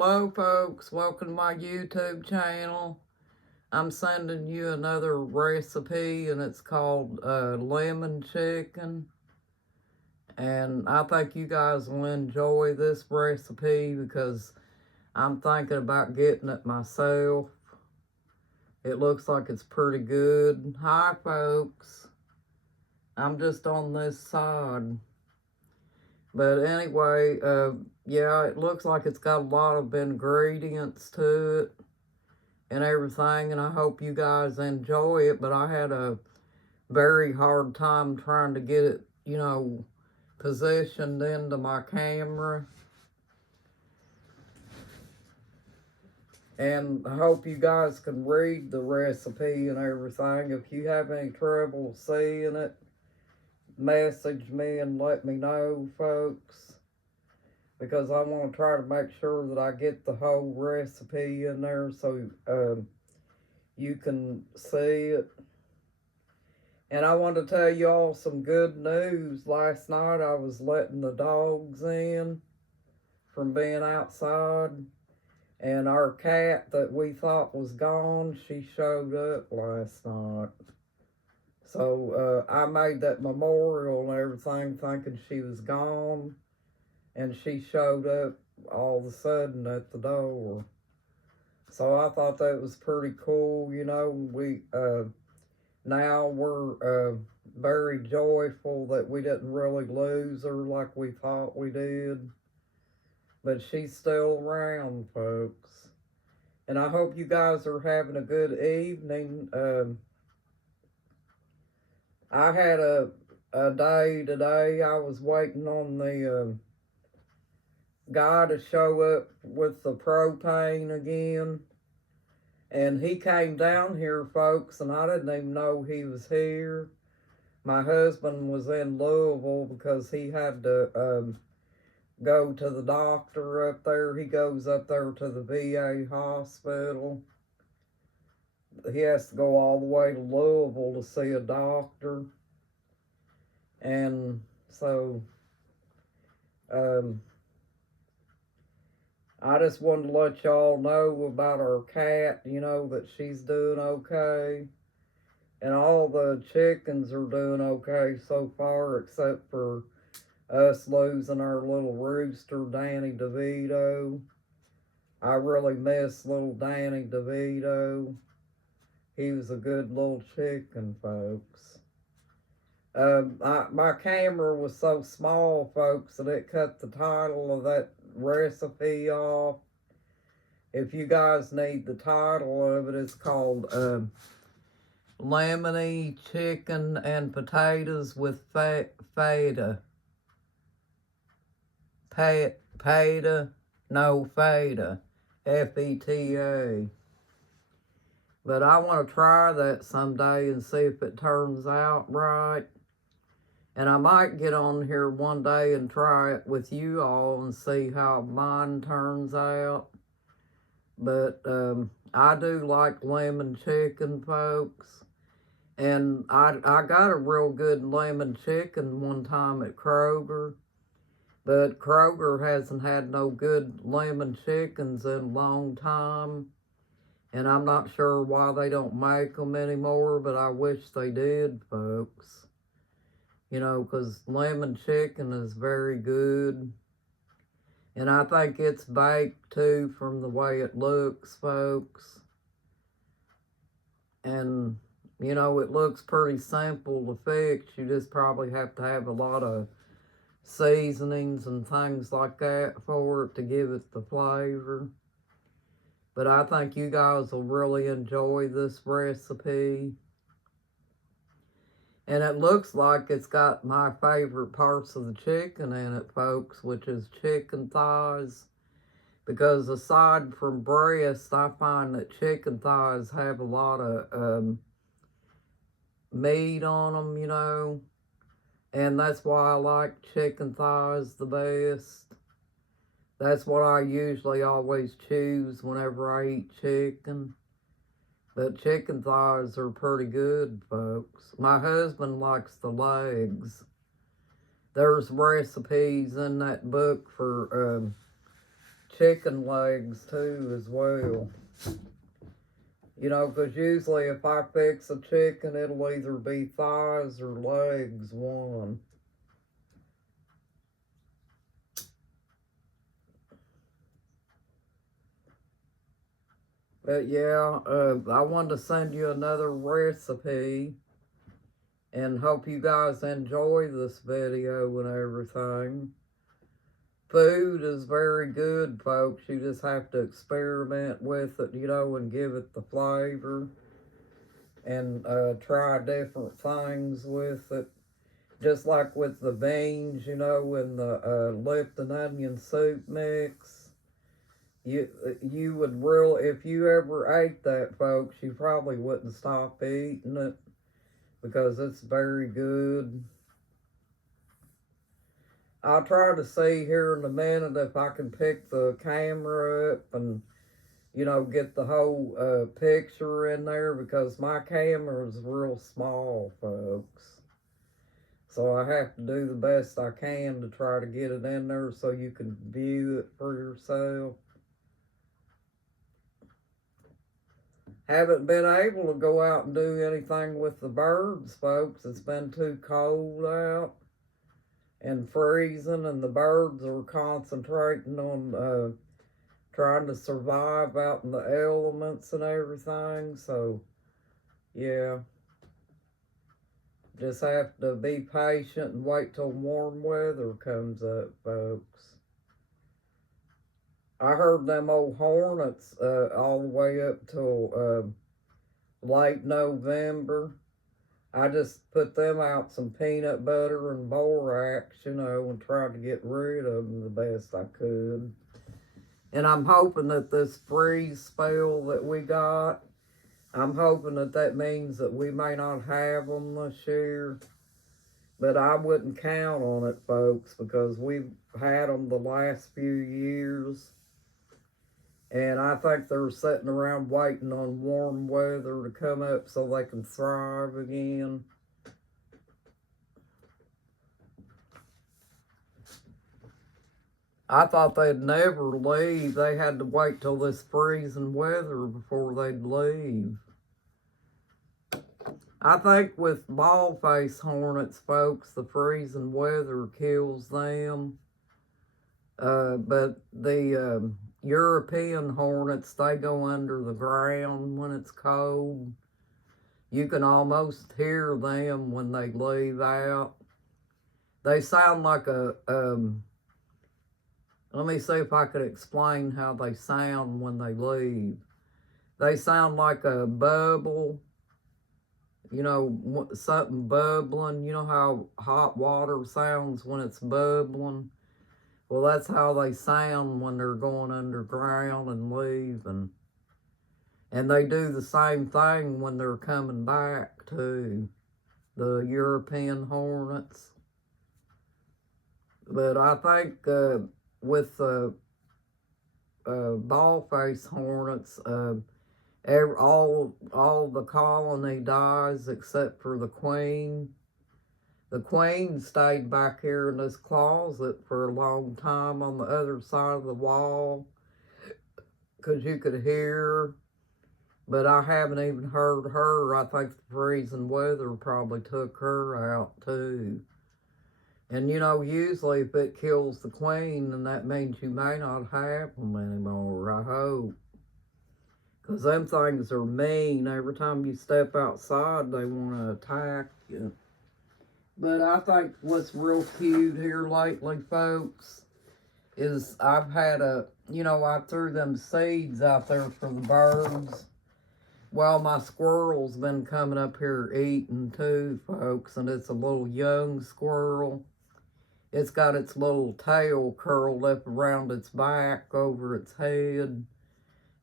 Hello, folks. Welcome to my YouTube channel. I'm sending you another recipe, and it's called lemon chicken. And I think you guys will enjoy this recipe because I'm thinking about getting it myself. It looks like it's pretty good. Hi, folks. I'm just on this side. But anyway, yeah, it looks like it's got a lot of ingredients to it and everything, and I hope you guys enjoy it. But I had a very hard time trying to get it, positioned into my camera. And I hope you guys can read the recipe and everything. If you have any trouble seeing it, message me and let me know, folks, because I want to try to make sure that I get the whole recipe in there so you can see it. And I want to tell you all some good news. Last night I was letting the dogs in from being outside, and our cat that we thought was gone, she showed up last night. So I made that memorial and everything thinking she was gone, and she showed up all of a sudden at the door. So I thought that was pretty cool. Now we're very joyful that we didn't really lose her like we thought we did. But she's still around, folks. And I hope you guys are having a good evening. I had a day today. I was waiting on the guy to show up with the propane again. And he came down here, folks, and I didn't even know he was here. My husband was in Louisville because he had to go to the doctor up there. He goes up there to the VA hospital. He has to go all the way to Louisville to see a doctor. And so I just wanted to let y'all know about our cat, that she's doing okay. And all the chickens are doing okay so far, except for us losing our little rooster, Danny DeVito. I really miss little Danny DeVito. He was a good little chicken, folks. My camera was so small, folks, that it cut the title of that recipe off. If you guys need the title of it, it's called Lemony Chicken and Potatoes with Feta. Feta. Feta. But I want to try that someday and see if it turns out right. And I might get on here one day and try it with you all and see how mine turns out. But I do like lemon chicken, folks. And I got a real good lemon chicken one time at Kroger. But Kroger hasn't had no good lemon chickens in a long time. And I'm not sure why they don't make them anymore, but I wish they did, folks. Because lemon chicken is very good. And I think it's baked, too, from the way it looks, folks. And, it looks pretty simple to fix. You just probably have to have a lot of seasonings and things like that for it to give it the flavor. But I think you guys will really enjoy this recipe. And it looks like it's got my favorite parts of the chicken in it, folks, which is chicken thighs. Because aside from breast, I find that chicken thighs have a lot of meat on them, And that's why I like chicken thighs the best. That's what I usually always choose whenever I eat chicken. But chicken thighs are pretty good, folks. My husband likes the legs. There's recipes in that book for chicken legs too as well. You know, because usually if I fix a chicken, it'll either be thighs or legs, one. But yeah, I wanted to send you another recipe and hope you guys enjoy this video and everything. Food is very good, folks. You just have to experiment with it, you know, and give it the flavor and try different things with it. Just like with the beans, you know, and the Lipton onion soup mix. You would really, if you ever ate that, folks, you probably wouldn't stop eating it because it's very good. I'll try to see here in a minute if I can pick the camera up and, you know, get the whole picture in there because my camera is real small, folks. So I have to do the best I can to try to get it in there so you can view it for yourself. Haven't been able to go out and do anything with the birds, folks. It's been too cold out and freezing, and the birds are concentrating on trying to survive out in the elements and everything. So, yeah. Just have to be patient and wait till warm weather comes up, folks. I heard them old hornets all the way up till late November. I just put them out some peanut butter and borax, you know, and tried to get rid of them the best I could. And I'm hoping that this freeze spell that we got, I'm hoping that that means that we may not have them this year. But I wouldn't count on it, folks, because we've had them the last few years. And I think they're sitting around waiting on warm weather to come up so they can thrive again. I thought they'd never leave. They had to wait till this freezing weather before they'd leave. I think with bald-faced hornets, folks, the freezing weather kills them. But the European hornets, they go under the ground when it's cold. You can almost hear them when they leave out. They sound like a, let me see if I could explain how they sound when they leave. They sound like a bubble, you know, something bubbling. You know how hot water sounds when it's bubbling? Well, that's how they sound when they're going underground and leaving. And they do the same thing when they're coming back, too. The European hornets. But I think with the bald-faced hornets, all the colony dies except for the queen. The queen stayed back here in this closet for a long time on the other side of the wall because you could hear her. But I haven't even heard her. I think the freezing weather probably took her out too. And you know, usually if it kills the queen, then that means you may not have them anymore, I hope. Because them things are mean. Every time you step outside, they want to attack you. But I think what's real cute here lately, folks, is I've had I threw them seeds out there for the birds. Well, my squirrel's been coming up here eating too, folks, and it's a little young squirrel. It's got its little tail curled up around its back over its head,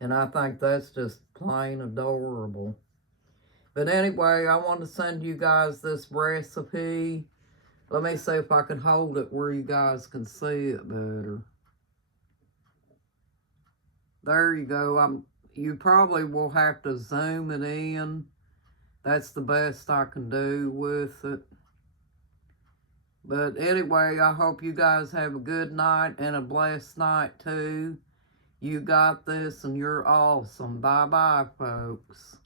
and I think that's just plain adorable. But anyway, I want to send you guys this recipe. Let me see if I can hold it where you guys can see it better. There you go. You probably will have to zoom it in. That's the best I can do with it. But anyway, I hope you guys have a good night and a blessed night too. You got this and you're awesome. Bye-bye, folks.